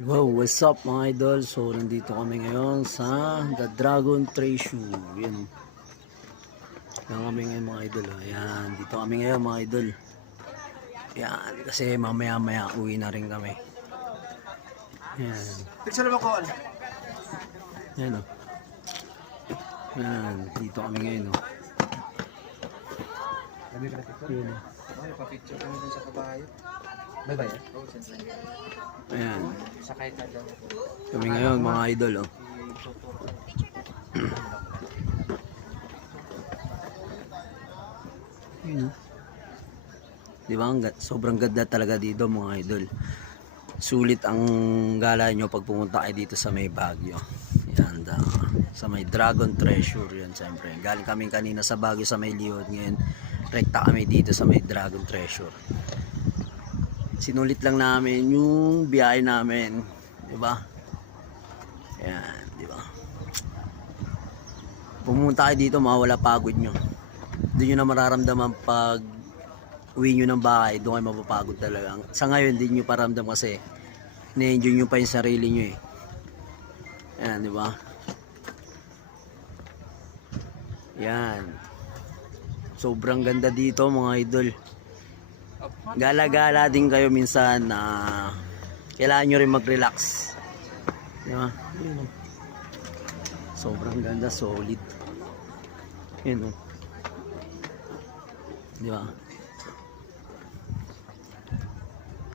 Wow, what's up mga idol? So, nandito kami ngayon sa The Dragon Treasure. Yan. Yan kami ngayon mga idol. Ayan, dito kami ngayon mga idol. Yan, kasi mamaya-maya uwi na rin kami. Yan. Picture naman ko, ano? Yan o. Yan, dito kami ngayon o. Yan o. Ay, pa-picture kami dun sa kabayo. May ba yan? Oo, siyempre. Ayan. Sakay ka dyan. Kami ngayon mga idol o. Yan o. Diba, sobrang ganda talaga dito mga idol. Sulit ang gala nyo pag pumunta kayo dito sa may Baguio. Yan, sa may Dragon Treasure yan siyempre. Galing kami kanina sa Baguio sa may Liod. Ngayon, rekta kami dito sa may Dragon Treasure. Sinulit lang namin yung biyahe namin. Diba? Yan, diba? Pumunta kayo dito, mawala pagod nyo. Doon nyo na mararamdaman pag uwi nyo ng bahay, doon kayo mapapagod talaga. Sa ngayon, hindi nyo paramdam kasi na-enjoy nyo pa yung sarili nyo eh. Yan, di ba? Yan. Sobrang ganda dito mga idol. Gala-gala din kayo minsan na kailangan nyo rin mag-relax. Di ba? Sobrang ganda, solid. Yan o. Di ba?